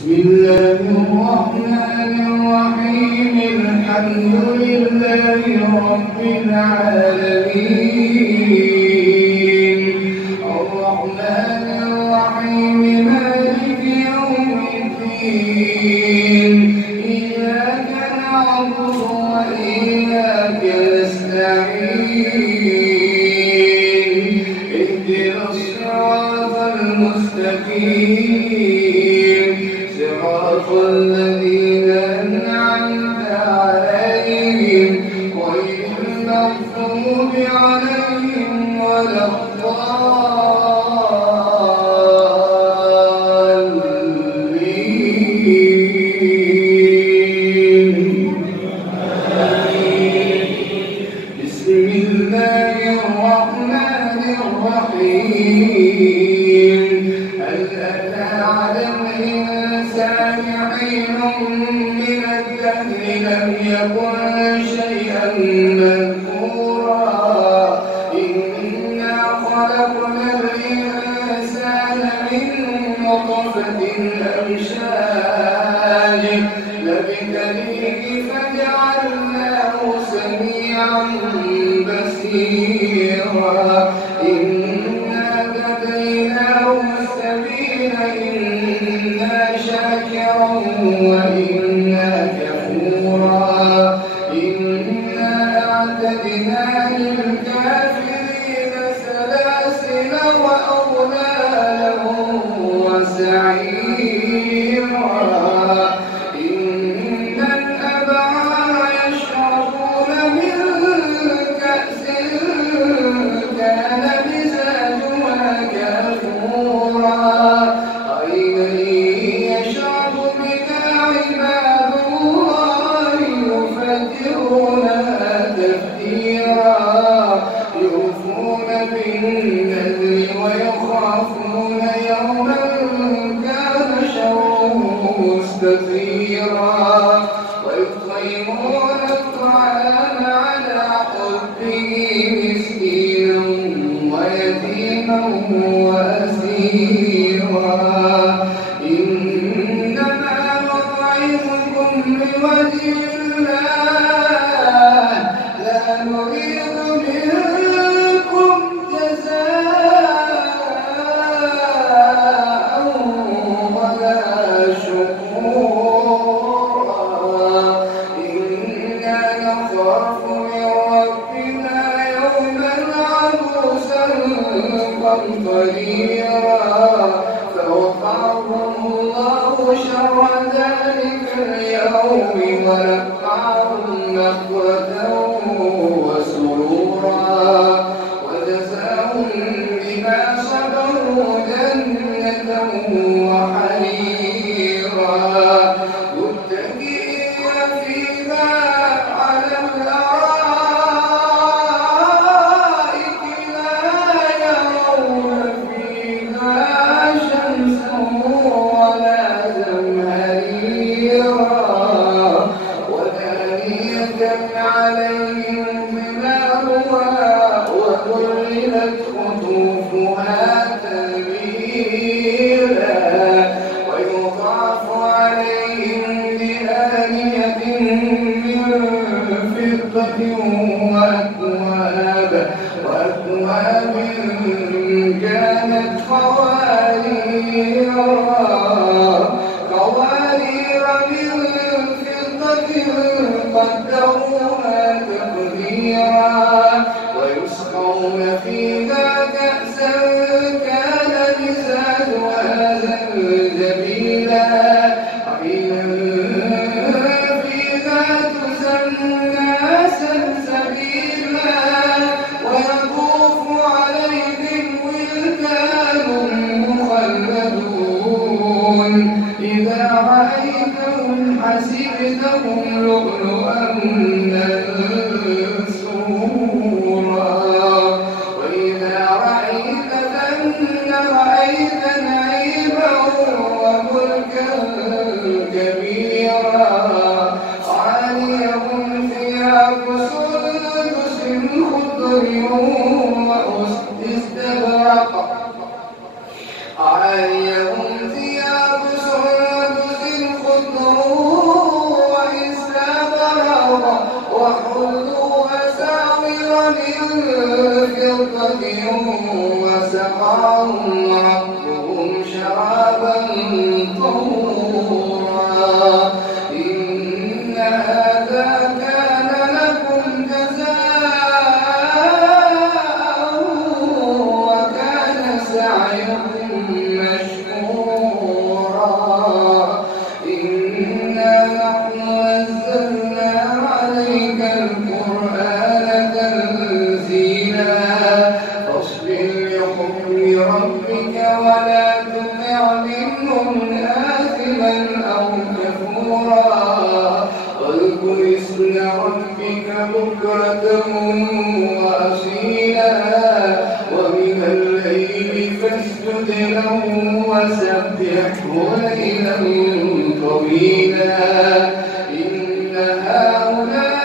بسم الله الرحمن الرحيم. الحمد لله رب العالمين الرحمن الرحيم مالك يوم الدين إياك نعبد وإياك نستعين اهدنا الصراط المستقيم صراط الذين أنعمت عليهم غير المغضوب عليهم ولا الضالين. بسم الله الرحمن الرحيم. هل أتى على الإنسان حين من الدهر لم يكن شيئا مذكورا إنا خلقنا الإنسان من نطفة أمشاج نبتليه فجعلناه سميعا بصيرا إنا هديناه السبيل إما شاكرا وإما كفورا إنا أعتدنا للكافرين سلاسل وأغلالا وسعيرا إن الأبرار يشربون من كأس كان مزاجها كافورا عينا يشرب بها عباد الله يفجرونها تفجيرا يوفون بالنذر ويخافون يوما كان شره مستطيرا ويطعمون الطعام على حبه مسكينا ويتيما وأسيرا إنما نطعمكم لوجه الله لا نريد منكم جزاء ولا شكورا إنا نخاف من ربنا يوما عبوسا قمطريرا فوقاهم الله شر ذلك اليوم ولقاهم نخوة وسرورا وجزاهم بما صبروا جنة وحريرا متكئين فيها على الأرائك لا يرون فيها شمسا ولا زمهريرا ودانية عليهم ظلالها وذللت قطوفها تذليلا ويطاف عليهم بآنية من فضة وأكواب كانت قوارير من فضة قدروها تقديرا ويسقون فيها كأسا كان مزاجها زنجبيلا عينا فيها تسمى سلسبيلا ويطوف عليهم ولدان مخلدون إذا رأيتهم حسبتهم لؤلؤا منثورا وإذا رأيت ثم رأيت نعيما وملكا كبيرا عاليهم ثياب سندس خضر واستبرق عاليهم ثياب سندس فضة وسقاهم ربهم شرابا طهورا إن هذا كان لكم جزاء وكان سعيكم مشكورا إنا نحن نزلنا عليك القرآن تنزيلا فاصبر لحكم ربك ولا تطع منهم آثما أو كفورا واذكر اسم ربك بكرة وأصيلا ومن الليل فاسجد له وسبحه ليلا طويلا إن هؤلاء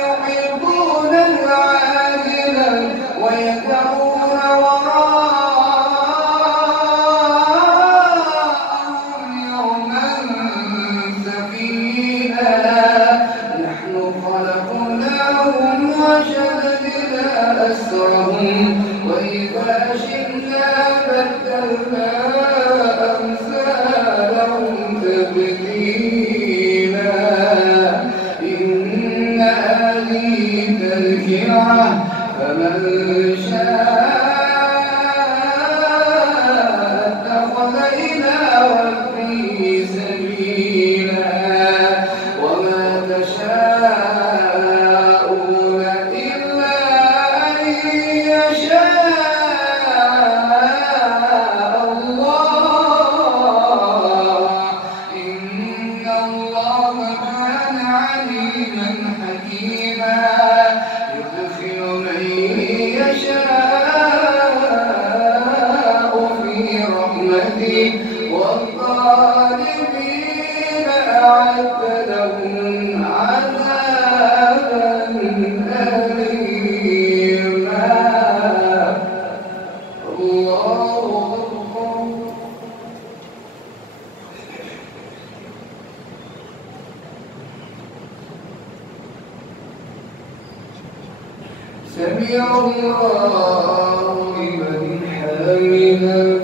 يحبون العاجلة ويدعون وراءهم يوما ثقيلا نحن خلقناهم وشددنا أسرهم وإذا شئنا بدلنا أمثالهم تبديلا إن هذه تذكرة فمن شاء اتخذ إلى ربه سبيلا وما تشاءون إلا أن يشاء الله إن الله كان عليما حكيما يدخل من يشاء في رحمته والظالمين أعد لهم عذابا أليما الله أكبر سمع الله لمن حمده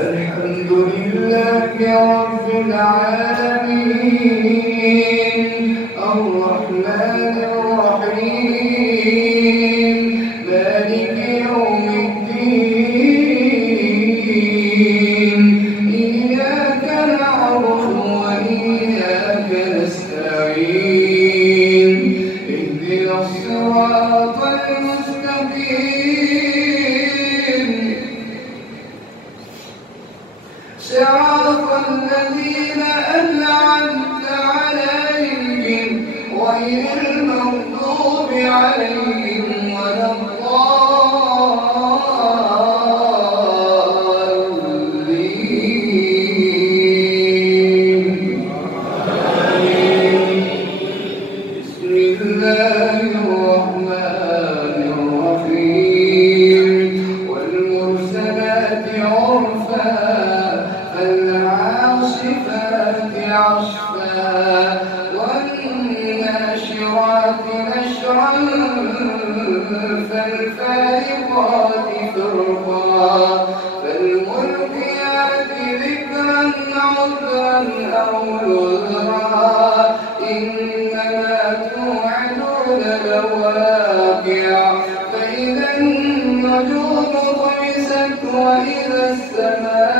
الحمد لله رب العالمين الرحمن الرحيم مالك يوم الدين إياك نعبد وإياك نستعين اهدنا الصراط المستقيم صراط الذين أنعمت عليهم غير المغضوب عليهم ولا الضالين بسم الله الرحمن الرحيم والمرسلات عرفا فالعاصفات عصفا والناشرات نشرا فالفارقات فرقا فالملقيات ذكرا عذرا أو نذرا إنما توعدون لواقع فإذا النجوم طمست وإذا السماء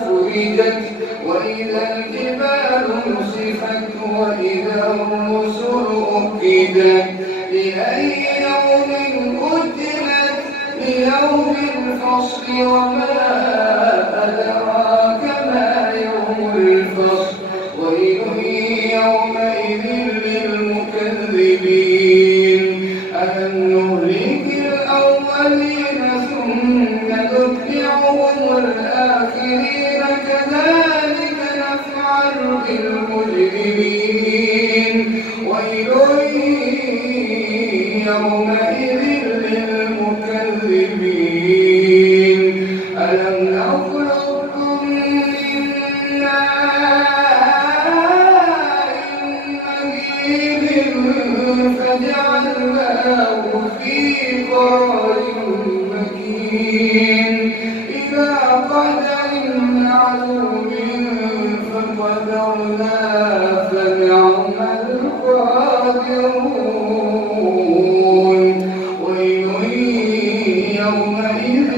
فرجت وإذا الجبال نسفت وإذا أُخِّدَتْ لأي يوم أجلت ليوم الفصل وما أدراك ما يوم الفصل ويل يومئذ للمكذبين ألم نهلك الأولين ثم نتبعهم الآخرين كذلك نفعل بالمجرمين ويل يومئذ للمكذبين ألم نخلقكم من ماء مهين فجعلناه في قرار مكين إلى قدر معلوم فقدرنا فنعم القادرون ويل يومئذ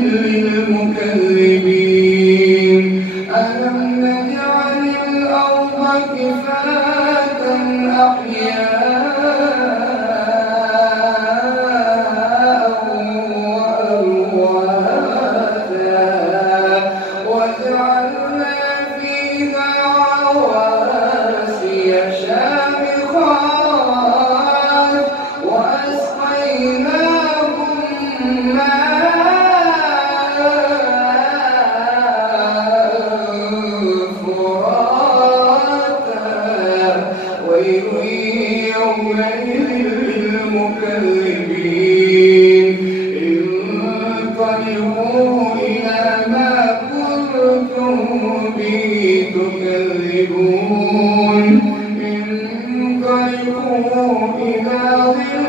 للمكذبين ألم نجعل الأرض كفاة أحياء وأمواتا وجعلنا فيها رواسي شامخات وأسقيناكم ماء فراتا ويل يومئذ للمكذبين انطلقوا إلى ما كنتم به تكذبون انطلقوا إلى ظل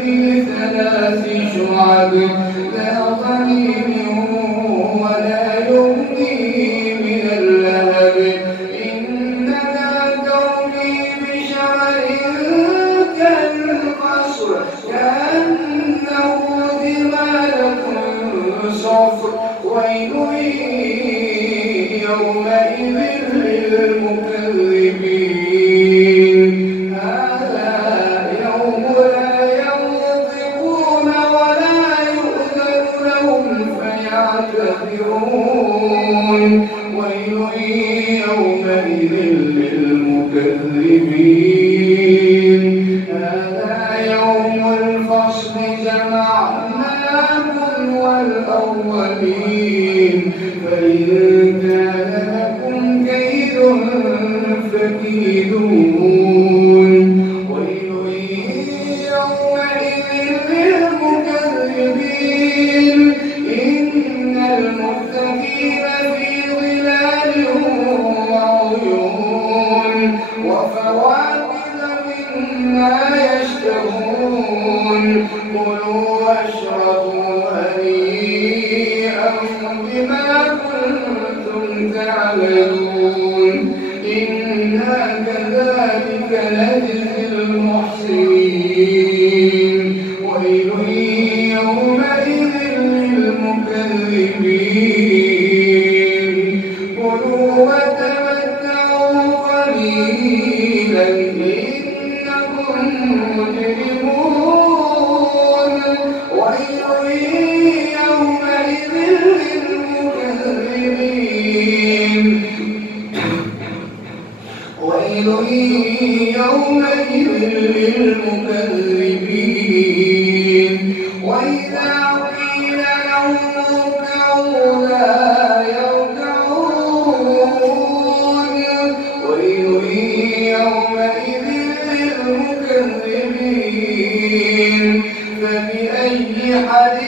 ذي ثلاث شعب لا ظليل ولا يغني من اللهب إنها ترمي بشرر كالقصر كأنه جمالة صفر ويل يومئذ للمكذبين هذا يوم لا ينطقون ولا يؤذن لهم فيعتذرون ويل يومئذ للمكذبين هذا يوم الفصل جمعناكم والأولين فإن كان لكم كيد فكيدون ويل يومئذ للمكذبين إن المتقين في ظلال وعيون وفواكه مما يشتهون كلوا واشربوا هنيئا بما كنتم تعملون إنا كذلك نجزي المحسنين ويل يومئذ للمكذبين كلوا وتمتعوا قليلا إنكم مجرمون ويل يومئذ للمكذبين ويل يومئذ للمكذبين وإذا قيل لهم اركعوا لا يركعون ويل يومئذ للمكذبين فبأي حديث